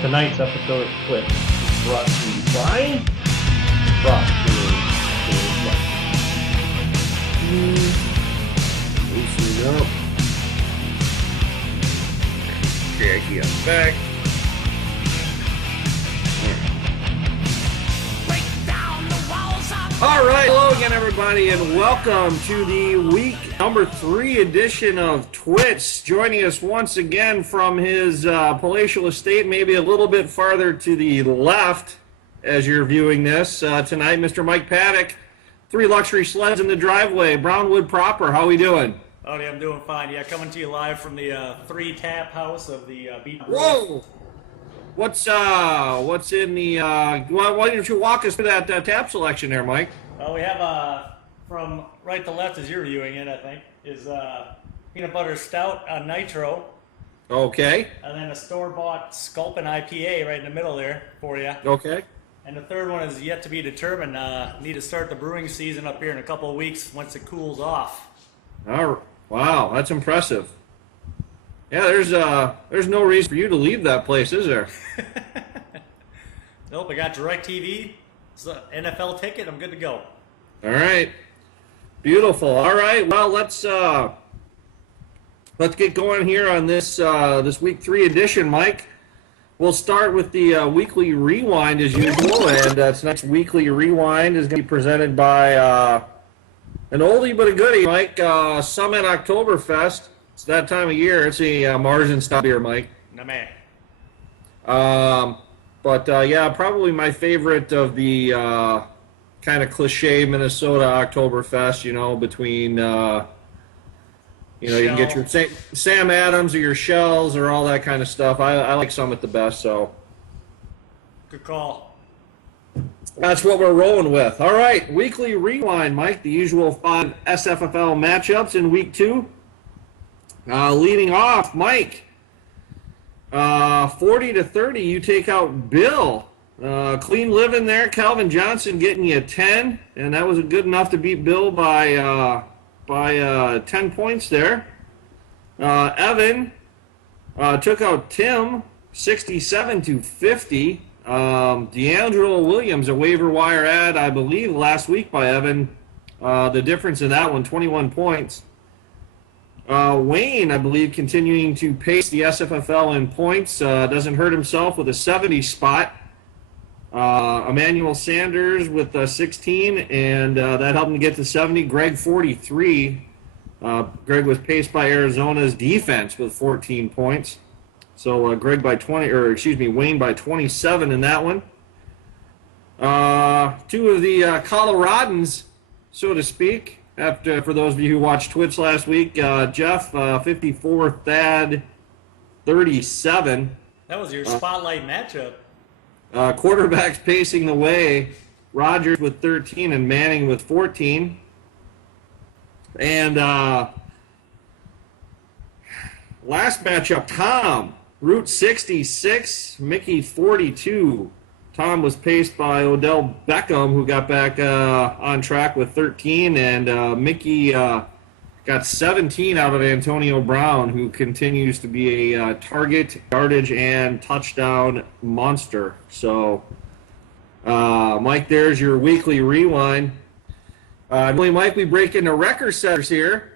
Tonight's episode of TWITS is brought to you by Loosen up. Jackie, I'm back. All right, hello again, everybody, and welcome to the week number 3 edition of TWITS. Joining us once again from his palatial estate, maybe a little bit farther to the left as you're viewing this tonight, Mr. Mike Paddock. 3 luxury sleds in the driveway, Brownwood proper. How we doing? Howdy, I'm doing fine. Yeah, coming to you live from the 3-tap house of the beach. Whoa! What's in the? Why don't you walk us through that tap selection there, Mike? Well, we have from right to left as you're viewing it, I think, is peanut butter stout on nitro. Okay. And then a store-bought Sculpin IPA right in the middle there for you. Okay. And the third one is yet to be determined. Need to start the brewing season up here in a couple of weeks once it cools off. Oh, wow, that's impressive. Yeah, there's no reason for you to leave that place, is there? Nope, I got DirecTV. It's an NFL ticket. I'm good to go. All right, beautiful. All right, well let's get going here on this week 3 edition, Mike. We'll start with the weekly rewind as usual, and tonight's weekly rewind is going to be presented by an oldie but a goodie, Mike. Summit Oktoberfest. It's that time of year. It's a Marzen style beer, Mike. No man. Yeah, probably my favorite of the kind of cliche Minnesota Oktoberfest. You know, between you can get your Sam Adams or your Shells or all that kind of stuff. I like Summit the best. So Good call. that's what we're rolling with. All right, weekly rewind, Mike. The usual 5 SFFL matchups in week 2. Leading off, Mike, 40-30, you take out Bill. Clean living there. Calvin Johnson getting you 10, and that was good enough to beat Bill by 10 points there. Evan took out Tim, 67-50. D'Angelo Williams, a waiver wire ad, I believe, last week by Evan. The difference in that one, 21 points. Wayne, I believe, continuing to pace the SFFL in points. Doesn't hurt himself with a 70 spot. Emmanuel Sanders with 16, and that helped him to get to 70. Greg, 43. Greg was paced by Arizona's defense with 14 points. So Wayne by 27 in that one. 2 of the Coloradans, so to speak. For those of you who watched TWITS last week, Jeff, 54, Thad, 37. That was your spotlight matchup. Quarterbacks pacing the way, Rogers with 13 and Manning with 14. And last matchup, Tom, Route 66, Mickey 42. Tom was paced by Odell Beckham, who got back on track with 13, and Mickey got 17 out of Antonio Brown, who continues to be a target, yardage, and touchdown monster. So, Mike, there's your weekly rewind. Normally, Mike, we break into record setters here,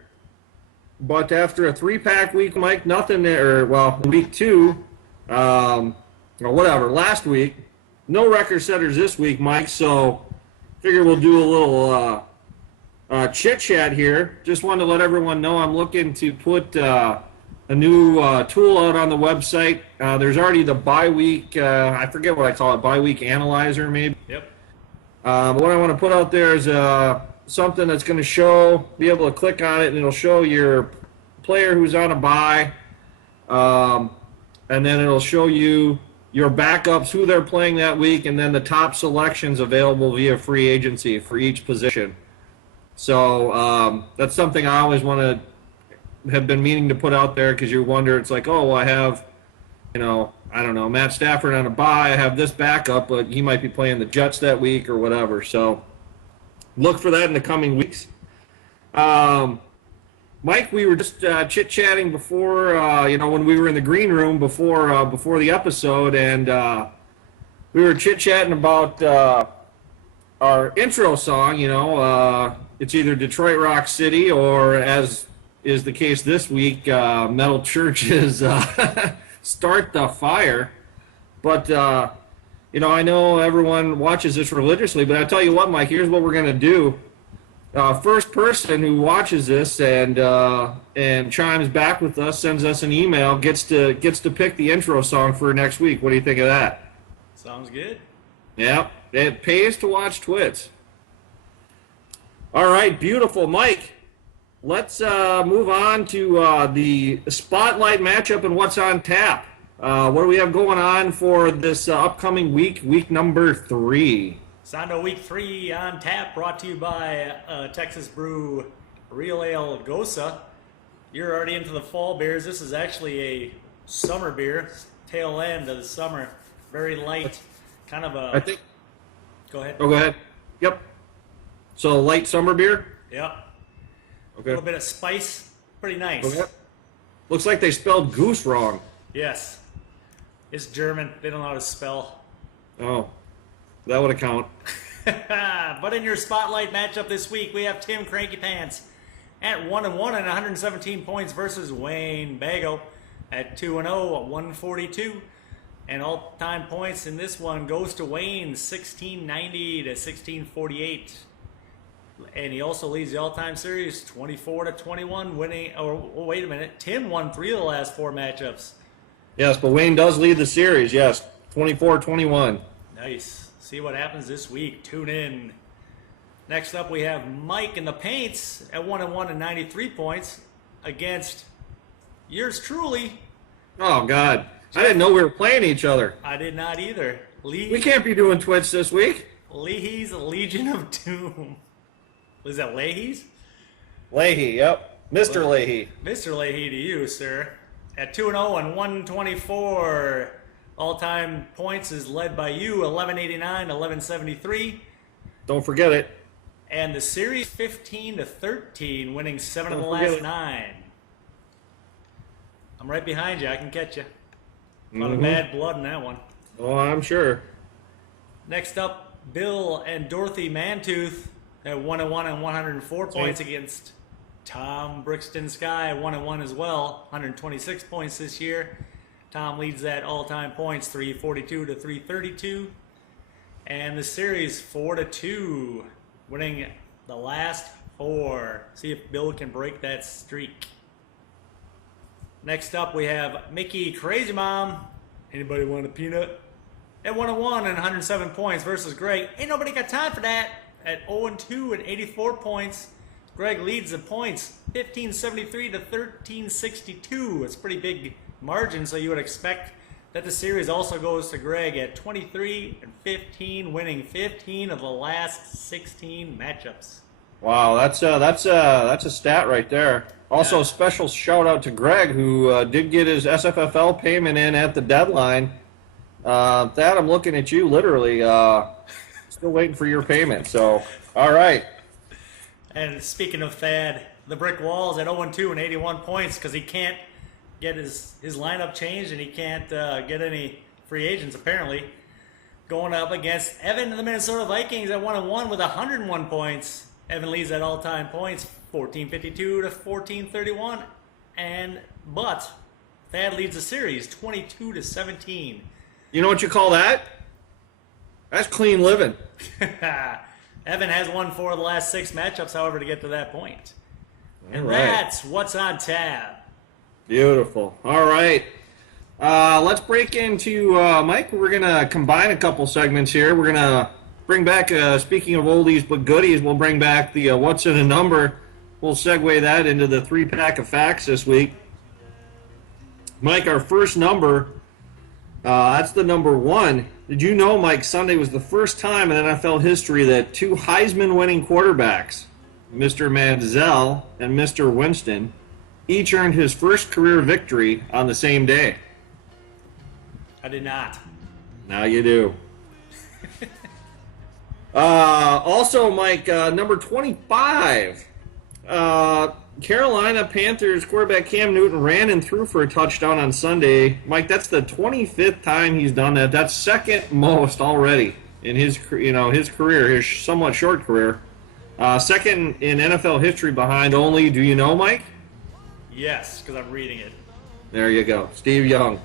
but after a 3-pack week, Mike, nothing there. Well, week 2, or whatever, last week. No record setters this week, Mike, so figure we'll do a little chit-chat here. Just wanted to let everyone know I'm looking to put a new tool out on the website. There's already the bye-week, I forget what I call it, bye-week analyzer maybe. Yep. What I want to put out there is something that's going to be able to click on it, and it'll show your player who's on a bye, and then it'll show you your backups, who they're playing that week, and then the top selections available via free agency for each position. So that's something I always have been meaning to put out there, because you wonder, it's like, oh, well, I have, I don't know, Matt Stafford on a bye, I have this backup, but he might be playing the Jets that week or whatever. So look for that in the coming weeks. Mike, we were just chit-chatting before, when we were in the green room before the episode, and we were chit-chatting about our intro song. It's either Detroit Rock City or, as is the case this week, Metal Church's Start the Fire. But, I know everyone watches this religiously, but I tell you what, Mike, here's what we're going to do. First person who watches this and chimes back with us, sends us an email, gets to pick the intro song for next week. What do you think of that? Sounds good. Yeah, it pays to watch TWITS. All right, beautiful, Mike. Let's move on to the spotlight matchup and what's on tap. What do we have going on for this upcoming week number 3? Sondo Week 3 on tap, brought to you by Texas Brew Real Ale Gosa. You're already into the fall beers. This is actually a summer beer, tail end of the summer. Very light, kind of a... I think... Go ahead. Oh, go ahead. Yep. So, light summer beer? Yep. Okay. A little bit of spice. Pretty nice. Okay. Looks like they spelled goose wrong. Yes. It's German. They don't know how to spell. Oh. That would account. But in your spotlight matchup this week, we have Tim Cranky Pants at 1-1 and 117 points versus Wayne Bago at 2-0 at 142. And all-time points in this one goes to Wayne, 1690 to 1648. And he also leads the all-time series 24-21, winning. Oh, wait a minute. Tim won 3 of the last 4 matchups. Yes, but Wayne does lead the series. Yes, 24-21. Nice. See what happens this week. Tune in. Next up, we have Mike in the Paints at 1-1 and 93 points against yours truly. Oh, God. I didn't know we were playing each other. I did not either. We can't be doing TWITS this week. Leahy's Legion of Doom. Was that Leahy's? Leahy, yep. Mr. Leahy. Mr. Leahy to you, sir. At 2-0 and 124. All-time points is led by you, 1189, 1173. Don't forget it. And the series 15-13, winning 7 of the last 9. I'm right behind you. I can catch you. A lot of bad blood in that one. Oh, I'm sure. Next up, Bill and Dorothy Mantooth at 1-1 and 104 points against Tom Brixton Sky, 1-1 as well, 126 points this year. Tom leads that all-time points, 342 to 332. And the series 4-2, winning the last 4. See if Bill can break that streak. Next up, we have Mickey Crazy Mom. Anybody want a peanut? At 1-1 and 107 points versus Greg. Ain't nobody got time for that. At 0-2 and 84 points. Greg leads the points, 1573 to 1362. It's a pretty big margin, so you would expect that the series also goes to Greg at 23 and 15, winning 15 of the last 16 matchups. Wow, that's a stat right there. Also, Yeah. Special shout out to Greg, who did get his SFFL payment in at the deadline. Thad, I'm looking at you literally. Still waiting for your payment. So, all right. And speaking of Thad, the brick walls at 0-2 and 81 points because he can't get his lineup changed and he can't get any free agents apparently. Going up against Evan and the Minnesota Vikings at 1-1 with 101 points. Evan leads at all-time points, 1452 to 1431. But Thad leads the series, 22 to 17. You know what you call that? That's clean living. Evan has won 4 of the last 6 matchups, however, to get to that point. And right. That's what's on tap. Beautiful. All right. Let's break into, Mike, we're going to combine a couple segments here. We're going to bring back, speaking of oldies but goodies, we'll bring back the What's in a Number. We'll segue that into the 3-pack of facts this week. Mike, our first number, that's the number 1. Did you know, Mike, Sunday was the first time in NFL history that 2 Heisman-winning quarterbacks, Mr. Manziel and Mr. Winston, each earned his first career victory on the same day? I did not. Now you do. Also, Mike, number 25. Carolina Panthers quarterback Cam Newton ran and threw for a touchdown on Sunday. Mike, that's the 25th time he's done that. That's second most already in his career, his somewhat short career. Second in NFL history behind only, do you know, Mike? Yes, because I'm reading it. There you go. Steve Young.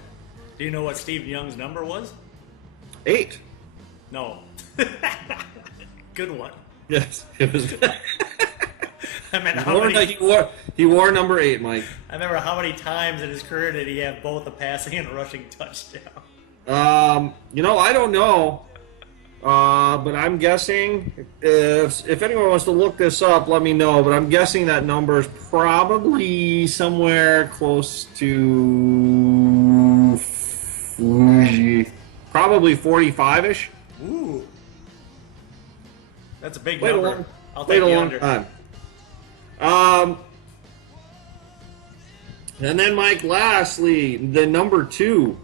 Do you know what Steve Young's number was? 8. No. Good one. Yes, it was. I mean, he wore number 8, Mike. I remember how many times in his career did he have both a passing and a rushing touchdown? I don't know. But I'm guessing, if anyone wants to look this up, let me know. But I'm guessing that number is probably somewhere close to probably 45-ish. Ooh. That's a big number. I'll take Wait a the long under. time. And then, Mike, lastly, the number 2.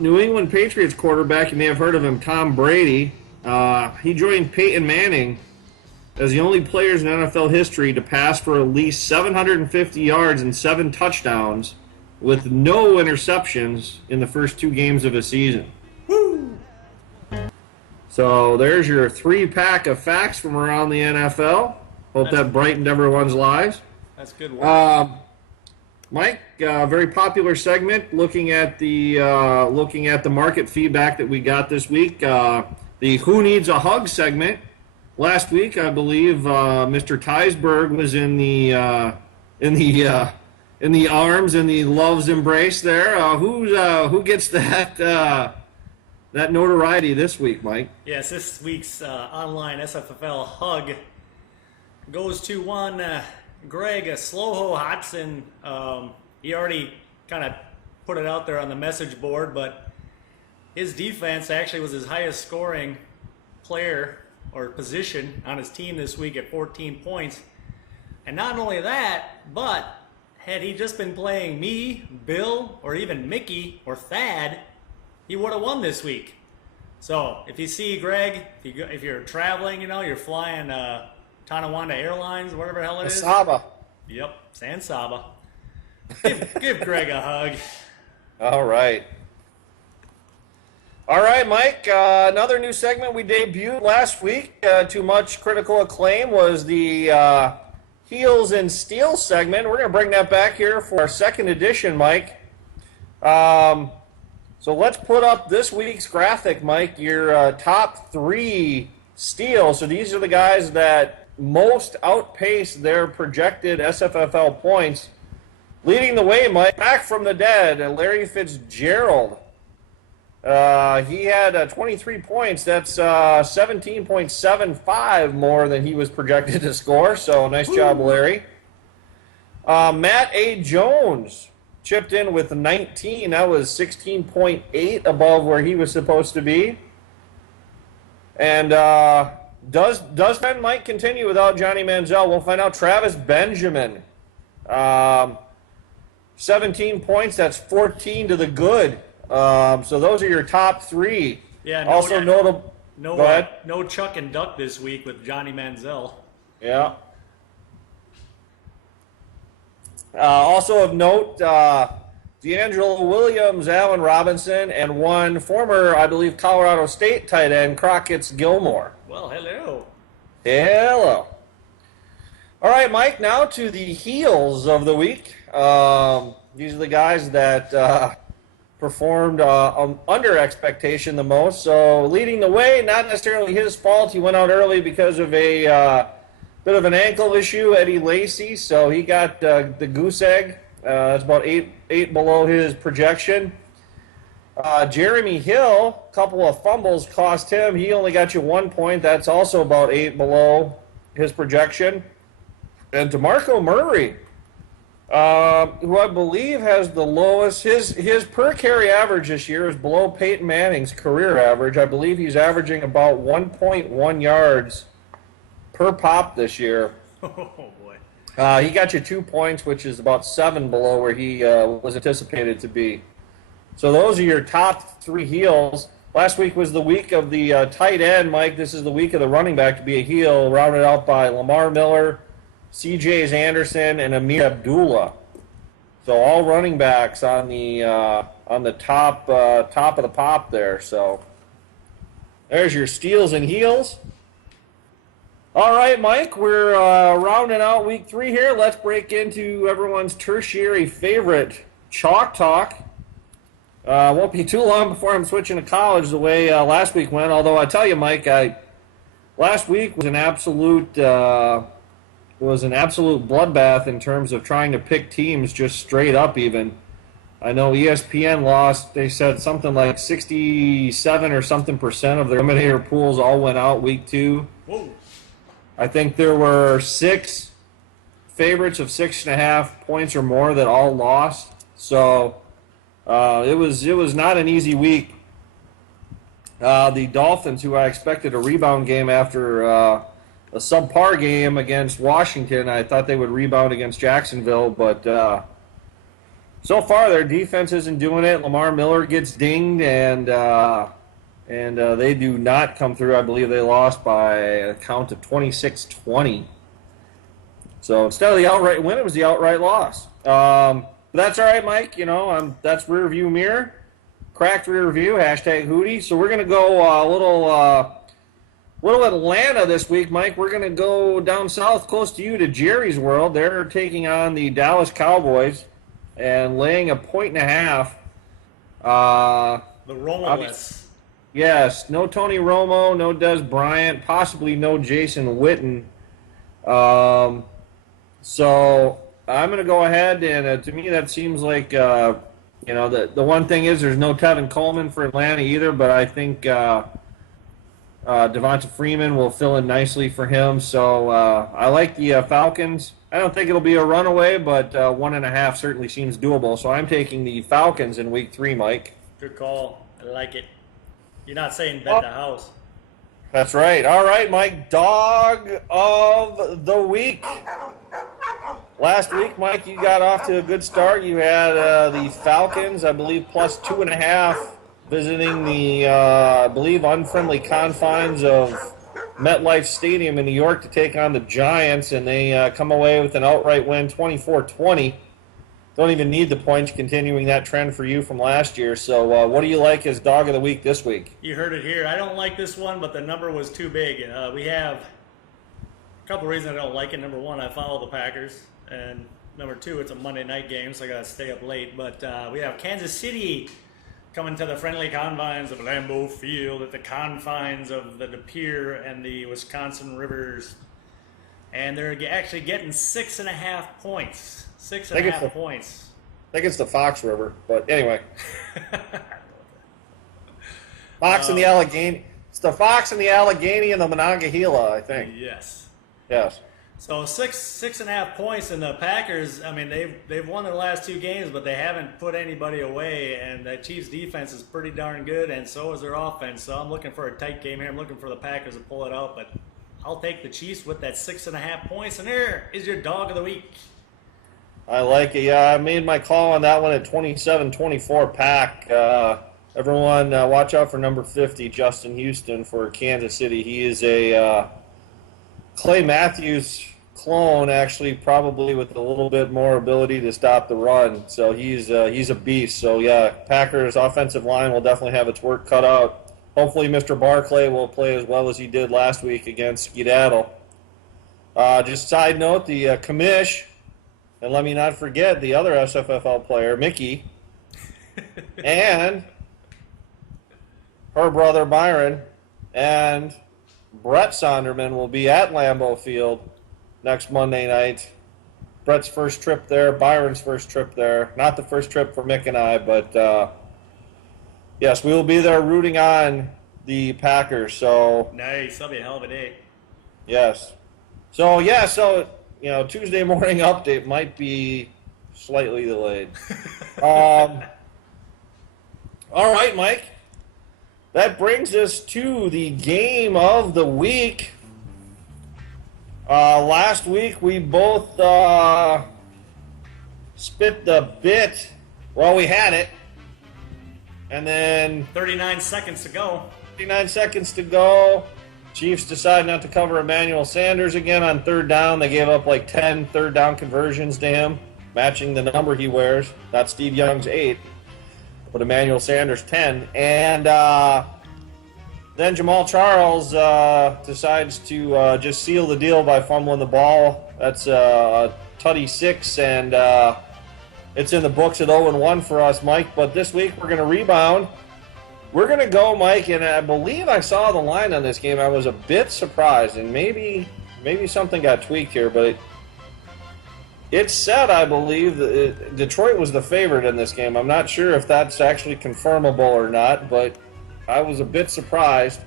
New England Patriots quarterback, you may have heard of him, Tom Brady. He joined Peyton Manning as the only players in NFL history to pass for at least 750 yards and 7 touchdowns with no interceptions in the first 2 games of a season. Woo! So there's your 3-pack of facts from around the NFL. Hope that brightened everyone's lives. That's good work. Mike, very popular segment looking at the market feedback that we got this week. The Who Needs a Hug segment. Last week, I believe Mr. Teisberg was in the arms and the love's embrace there. Who gets that notoriety this week, Mike? Yes, this week's online SFFL hug goes to one Greg Slowho Hodson. He already kind of put it out there on the message board, but his defense actually was his highest scoring player or position on his team this week at 14 points. And not only that, but had he just been playing me, Bill, or even Mickey or Thad, he would have won this week. So if you see Greg, if you're traveling, you're flying Tonawanda Airlines, whatever the hell it is. Saba. Yep, San Saba. Give Greg a hug. All right. All right, Mike. Another new segment we debuted last week to much critical acclaim was the Heels and Steel segment. We're going to bring that back here for our second edition, Mike. So let's put up this week's graphic, Mike, your top 3 steals. So these are the guys that most outpace their projected SFFL points. Leading the way, Mike, back from the dead, Larry Fitzgerald. He had 23 points. That's 17.75 more than he was projected to score. So nice job, Larry. Matt A. Jones chipped in with 19. That was 16.8 above where he was supposed to be. And does Ben Mike continue without Johnny Manziel? We'll find out. Travis Benjamin, 17 points. That's 14 to the good. So those are your top 3. Yeah. Also notable. Go ahead. No Chuck and Duck this week with Johnny Manziel. Yeah. Also of note, D'Angelo Williams, Allen Robinson, and one former, I believe, Colorado State tight end, Crockett's Gilmore. Well, hello. Hello. All right, Mike, now to the heels of the week. These are the guys that performed under expectation the most. So leading the way, not necessarily his fault. He went out early because of a bit of an ankle issue, Eddie Lacy. So he got the goose egg. It's about eight below his projection. Jeremy Hill, a couple of fumbles cost him. He only got you 1 point. That's also about 8 below his projection. And DeMarco Murray, who I believe has the lowest, his per carry average this year is below Peyton Manning's career average. I believe he's averaging about 1.1 yards per pop this year. Oh, boy. He got you 2 points, which is about 7 below where he was anticipated to be. So those are your top 3 heels. Last week was the week of the tight end, Mike. This is the week of the running back to be a heel, rounded out by Lamar Miller, C.J. Anderson, and Amir Abdullah. So all running backs on the top of the pop there. So there's your steals and heels. All right, Mike, we're rounding out week 3 here. Let's break into everyone's tertiary favorite, chalk talk. Won't be too long before I'm switching to college the way last week went. Although I tell you, Mike, last week was an absolute bloodbath in terms of trying to pick teams just straight up. Even I know ESPN lost. They said something like 67 or something percent of their eliminator pools all went out week 2. Whoa. I think there were 6 favorites of 6.5 points or more that all lost. So it was not an easy week. The Dolphins, who I expected a rebound game after a subpar game against Washington, I thought they would rebound against Jacksonville, but so far their defense isn't doing it. Lamar Miller gets dinged, and they do not come through. I believe they lost by a count of 26-20. So instead of the outright win, it was the outright loss. But that's all right, Mike. You know, that's rear view mirror, cracked rear view, #Hootie. So we're gonna go a little Atlanta this week, Mike. We're gonna go down south, close to you, to Jerry's World. They're taking on the Dallas Cowboys and laying a 1.5. The Romo-less. Yes, no Tony Romo, no Des Bryant, possibly no Jason Witten. So I'm going to go ahead, and to me that seems like, the one thing is there's no Tevin Coleman for Atlanta either, but I think Devonta Freeman will fill in nicely for him. So I like the Falcons. I don't think it'll be a runaway, but 1.5 certainly seems doable. So I'm taking the Falcons in week 3, Mike. Good call. I like it. You're not saying bet the house. That's right. All right, Mike. Dog of the week. Last week, Mike, you got off to a good start. You had the Falcons, I believe, plus 2.5, visiting the, I believe, unfriendly confines of MetLife Stadium in New York to take on the Giants, and they come away with an outright win, 24-20. Don't even need the points, continuing that trend for you from last year. So what do you like as dog of the week this week? You heard it here. I don't like this one, but the number was too big. We have a couple reasons I don't like it. Number one, I follow the Packers. And number two, it's a Monday night game, so I got to stay up late. But we have Kansas City coming to the friendly confines of Lambeau Field, at the confines of the De Pere and the Wisconsin rivers. And they're actually getting 6.5 points. 6.5 points. I think it's the Fox River, but anyway. Fox and the Allegheny. It's the Fox and the Allegheny and the Monongahela, I think. Yes. Yes. So 6.5 points, and the Packers, I mean, they've won their last 2 games, but they haven't put anybody away, and the Chiefs' defense is pretty darn good, and so is their offense. So I'm looking for a tight game here. I'm looking for the Packers to pull it out, but I'll take the Chiefs with that 6.5 points, and there is your dog of the week. I like it. Yeah, I made my call on that one at 27-24 Pack. Everyone, watch out for number 50, Justin Houston, for Kansas City. He is a Clay Matthews clone, actually, probably with a little bit more ability to stop the run. So he's a beast. So, yeah, Packers' offensive line will definitely have its work cut out. Hopefully Mr. Barclay will play as well as he did last week against Skedaddle. Just side note, the commish, and let me not forget the other SFFL player, Mickey, and her brother Byron, and Brett Sonderman will be at Lambeau Field next Monday night. Brett's first trip there, Byron's first trip there. Not the first trip for Mick and I, but yes, we will be there rooting on the Packers. So Nice. That'll be a hell of a day. yes. So, Tuesday morning update might be slightly delayed. All right, Mike. That brings us to the game of the week. Last week we both spit the bit. Well, we had it. And then 39 seconds to go. 39 seconds to go. Chiefs decide not to cover Emmanuel Sanders again on third down. They gave up like 10 third down conversions to him, matching the number he wears. Not Steve Young's 8, but Emmanuel Sanders 10. And then Jamal Charles decides to just seal the deal by fumbling the ball. That's a tutty 6, and it's in the books at 0-1 for us, Mike. But this week we're going to rebound. We're going to go, Mike, and I believe I saw the line on this game. I was a bit surprised, and maybe something got tweaked here, but it said, I believe, that Detroit was the favorite in this game. I'm not sure if that's actually confirmable or not, but I was a bit surprised.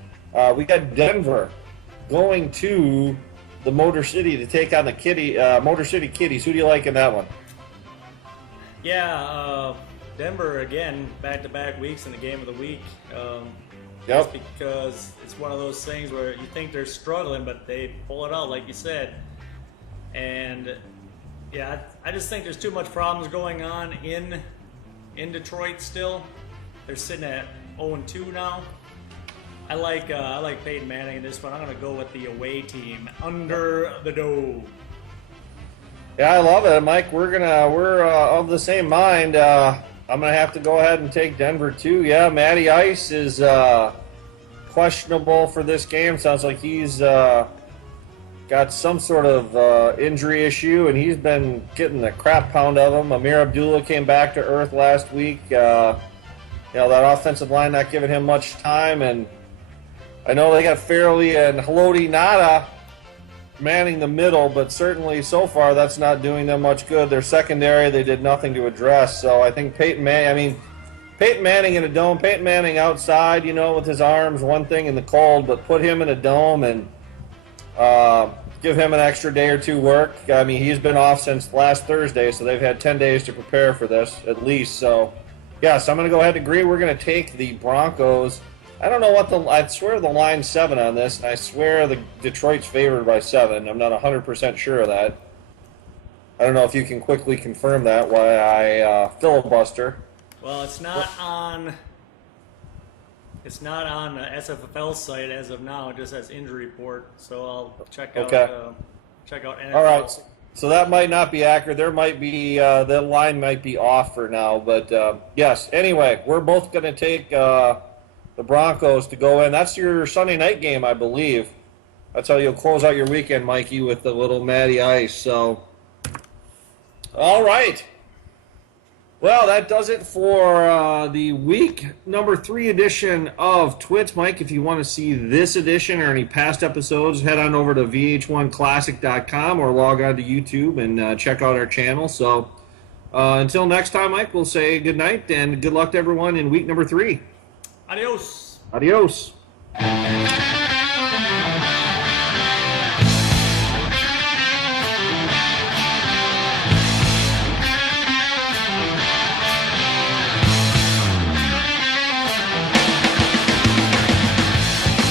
We got Denver going to the Motor City to take on the Motor City Kitties. Who do you like in that one? Yeah, Denver, again, back-to-back weeks in the game of the week. Yep. Because it's one of those things where you think they're struggling, but they pull it out, like you said. And, yeah, I just think there's too much problems going on in Detroit still. They're sitting at 0-2 now. I like Peyton Manning in this one. I'm going to go with the away team, under the dome. Yeah, I love it, Mike. We're of the same mind. I'm going to have to go ahead and take Denver, too. Yeah, Matty Ice is questionable for this game. Sounds like he's got some sort of injury issue, and he's been getting the crap pound of him. Amir Abdullah came back to earth last week. That offensive line not giving him much time, and I know they got Fairley and Haloti Nada manning the middle, but certainly so far that's not doing them much good. Their secondary, they did nothing to address. So I think Peyton Manning in a dome, Peyton Manning outside, with his arms, one thing in the cold, but put him in a dome and give him an extra day or two work. I mean, he's been off since last Thursday, so they've had 10 days to prepare for this at least. So, yes, I'm going to go ahead and agree. We're going to take the Broncos. I don't know I swear the line's 7 on this, and I swear the Detroit's favored by 7. I'm not 100% sure of that. I don't know if you can quickly confirm that while I filibuster. Well, it's not on the SFFL site as of now. It just has injury report, so I'll check out NFL. All right. So that might not be accurate. There might be the line might be off for now, but yes. Anyway, we're both going to take the Broncos to go in. That's your Sunday night game, I believe. That's how you'll close out your weekend, Mikey, with the little Matty Ice. So, all right. Well, that does it for the week number 3 edition of TWITS. Mike, if you want to see this edition or any past episodes, head on over to vh1classic.com or log on to YouTube and check out our channel. So, until next time, Mike, we'll say good night and good luck to everyone in week number 3. Adios. Adios.